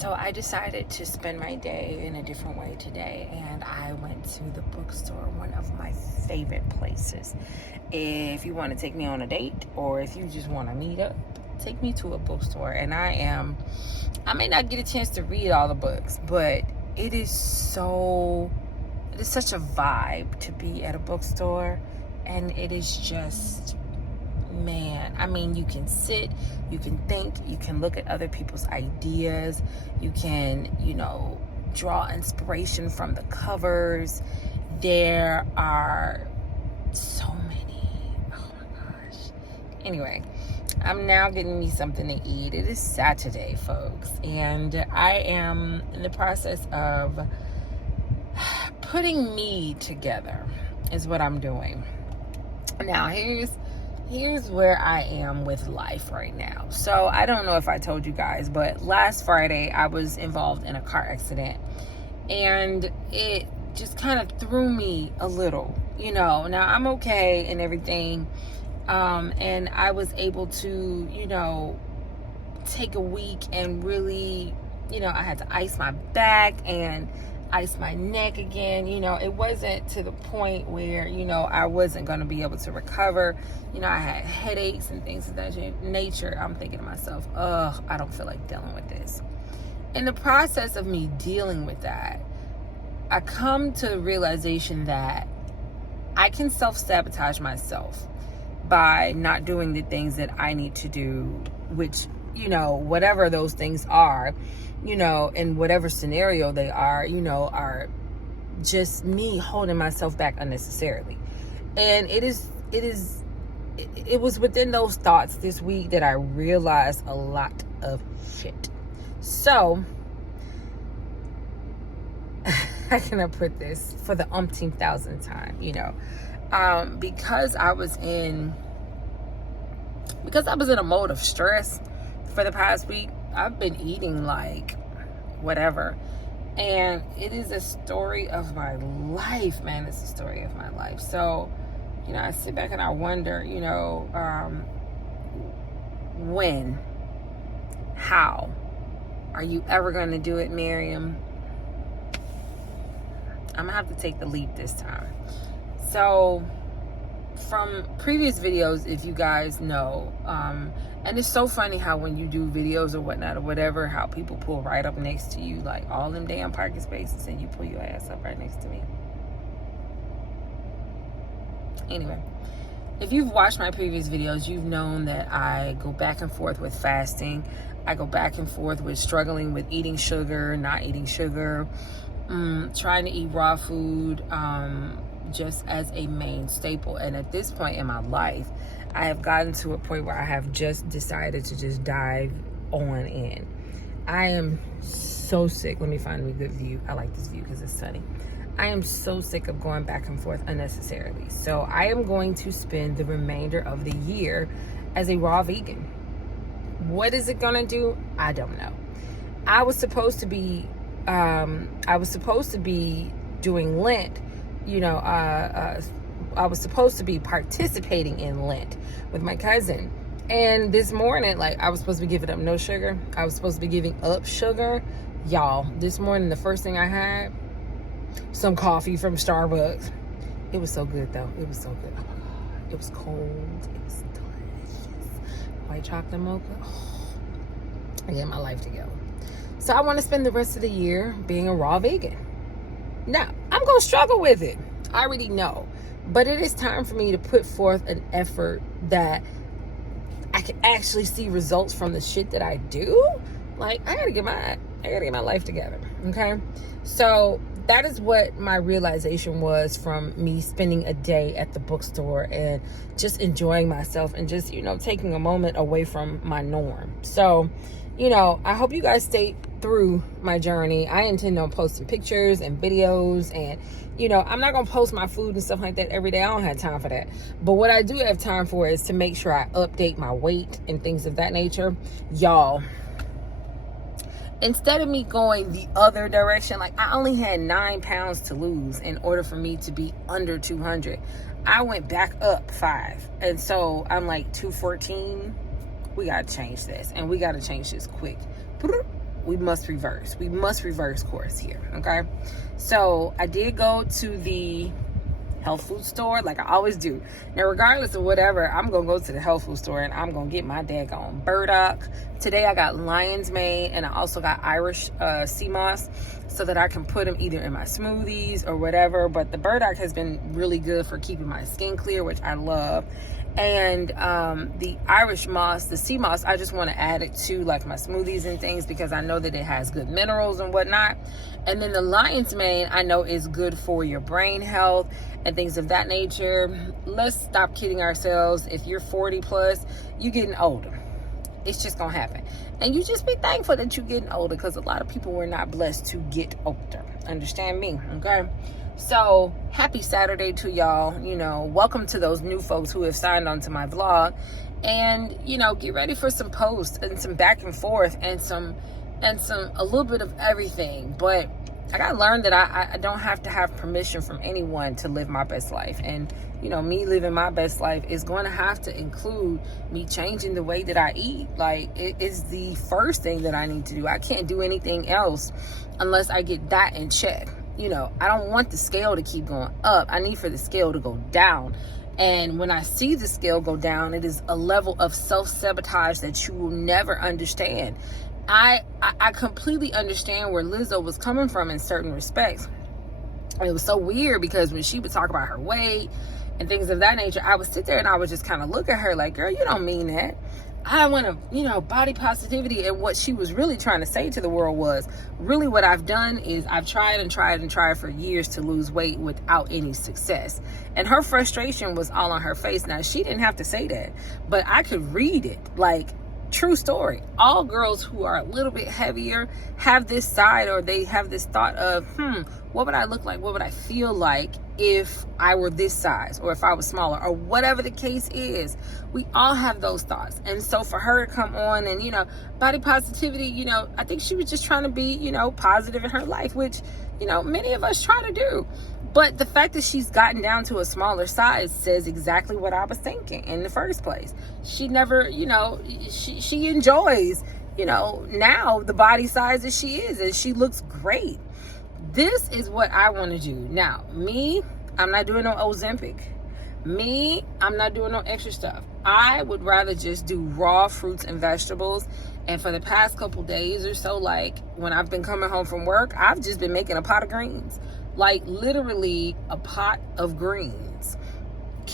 So I decided to spend my day in a different way today, and I went to the bookstore, one of my favorite places. If you want to take me on a date, or if you just want to meet up, take me to a bookstore. And I may not get a chance to read all the books, but it is such a vibe to be at a bookstore. And it is just, man, I mean, you can sit, you can think, you can look at other people's ideas, you can, draw inspiration from the covers. There are so many. Oh my gosh. Anyway, I'm now getting me something to eat. It is Saturday, folks, and I am in the process of putting me together is what I'm doing. Now, here's where I am with life right now. So I don't know if I told you guys, but last Friday I was involved in a car accident, and it just kind of threw me a little, Now I'm okay and everything, and I was able to, take a week and really, I had to ice my back and ice my neck again. It wasn't to the point where, I wasn't going to be able to recover. I had headaches and things of that nature. I'm thinking to myself, I don't feel like dealing with this. In the process of me dealing with that, I come to the realization that I can self-sabotage myself by not doing the things that I need to do, which, whatever those things are, in whatever scenario they are just me holding myself back unnecessarily. And it was within those thoughts this week that I realized a lot of shit. So, how can I put this for the umpteenth thousandth time, because I was in a mode of stress for the past week. I've been eating like whatever, and it is a story of my life, man. It's a story of my life. So, I sit back and I wonder, when, how are you ever going to do it, Miriam? I'm gonna have to take the leap this time. So, from previous videos, if you guys know, and it's so funny how when you do videos or whatnot or whatever, how people pull right up next to you, like all them damn parking spaces, and you pull your ass up right next to me. Anyway, if you've watched my previous videos, you've known that I go back and forth with fasting. I go back and forth with struggling with eating sugar, not eating sugar, trying to eat raw food, just as a main staple. And at this point in my life, I have gotten to a point where I have just decided to just dive on in. I am so sick. Let me find a good view. I like this view because it's sunny. I am so sick of going back and forth unnecessarily. So I am going to spend the remainder of the year as a raw vegan. What is it gonna do? I don't know. I was supposed to be doing Lent, I was supposed to be participating in Lent with my cousin. And this morning, I was supposed to be giving up no sugar. I was supposed to be giving up sugar. Y'all, this morning, the first thing I had, some coffee from Starbucks. It was so good, though. It was so good. Oh, my God. It was cold. It was delicious. White chocolate mocha. Oh, I get my life together. So I want to spend the rest of the year being a raw vegan. Now, I'm going to struggle with it. I already know. But it is time for me to put forth an effort that I can actually see results from the shit that I do. I gotta get my life together. Okay? So that is what my realization was from me spending a day at the bookstore and just enjoying myself and just, taking a moment away from my norm. So, I hope you guys stay through my journey. I intend on posting pictures and videos, and I'm not gonna post my food and stuff like that every day. I don't have time for that. But what I do have time for is to make sure I update my weight and things of that nature. Y'all, instead of me going the other direction, I only had 9 pounds to lose in order for me to be under 200. I went back up 5, and so I'm 214. We gotta change this, and we gotta change this quick. we must reverse. We must reverse course here, okay? So I did go to the health food store like I always do. Now, regardless of whatever, I'm gonna go to the health food store and I'm gonna get my daggone burdock. Today I got lion's mane and I also got Irish sea moss so that I can put them either in my smoothies or whatever. But the burdock has been really good for keeping my skin clear, which I love. And the Irish moss, the sea moss, I just want to add it to like my smoothies and things because I know that it has good minerals and whatnot. And then the lion's mane I know is good for your brain health and things of that nature. Let's stop kidding ourselves. If you're 40 plus, you're getting older. It's just gonna happen. And you just be thankful that you're getting older because a lot of people were not blessed to get older. Understand me, okay? So happy Saturday to y'all. You know, welcome to those new folks who have signed on to my vlog. And, you know, get ready for some posts and some back and forth and a little bit of everything. But I gotta learn that I don't have to have permission from anyone to live my best life. And, you know, me living my best life is going to have to include me changing the way that I eat. Like, it is the first thing that I need to do. I can't do anything else unless I get that in check. You know, I don't want the scale to keep going up. I need for the scale to go down. And when I see the scale go down, it is a level of self-sabotage that you will never understand. I completely understand where Lizzo was coming from in certain respects. And it was so weird because when she would talk about her weight and things of that nature, I would sit there and I would just kind of look at her like, girl, you don't mean that. I want to, you know, body positivity. And what she was really trying to say to the world was, really what I've done is I've tried and tried and tried for years to lose weight without any success. And her frustration was all on her face. Now, she didn't have to say that, but I could read it. Like, true story. All girls who are a little bit heavier have this side, or they have this thought of, what would I look like? What would I feel like if I were this size, or if I was smaller, or whatever the case is? We all have those thoughts. And so for her to come on and, you know, body positivity, you know, I think she was just trying to be, you know, positive in her life, which, you know, many of us try to do. But the fact that she's gotten down to a smaller size says exactly what I was thinking in the first place. She never, you know, she enjoys, you know, now the body size that she is, and she looks great. This is what I want to do. Now, me, I'm not doing no Ozempic. Me, I'm not doing no extra stuff. I would rather just do raw fruits and vegetables. And for the past couple days or so, like when I've been coming home from work, I've just been making a pot of greens. Like literally a pot of greens.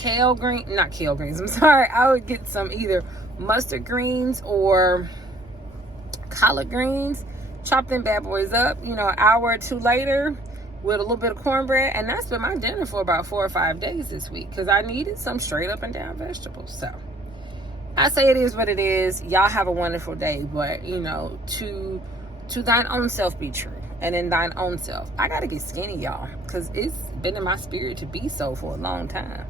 Not kale greens, I'm sorry. I would get some either mustard greens or collard greens. Chop them bad boys up, you know, an hour or two later with a little bit of cornbread. And that's been my dinner for about 4 or 5 days this week because I needed some straight up and down vegetables. So I say it is what it is. Y'all have a wonderful day. But, you know, to thine own self be true. And in thine own self, I got to get skinny, y'all, because it's been in my spirit to be so for a long time.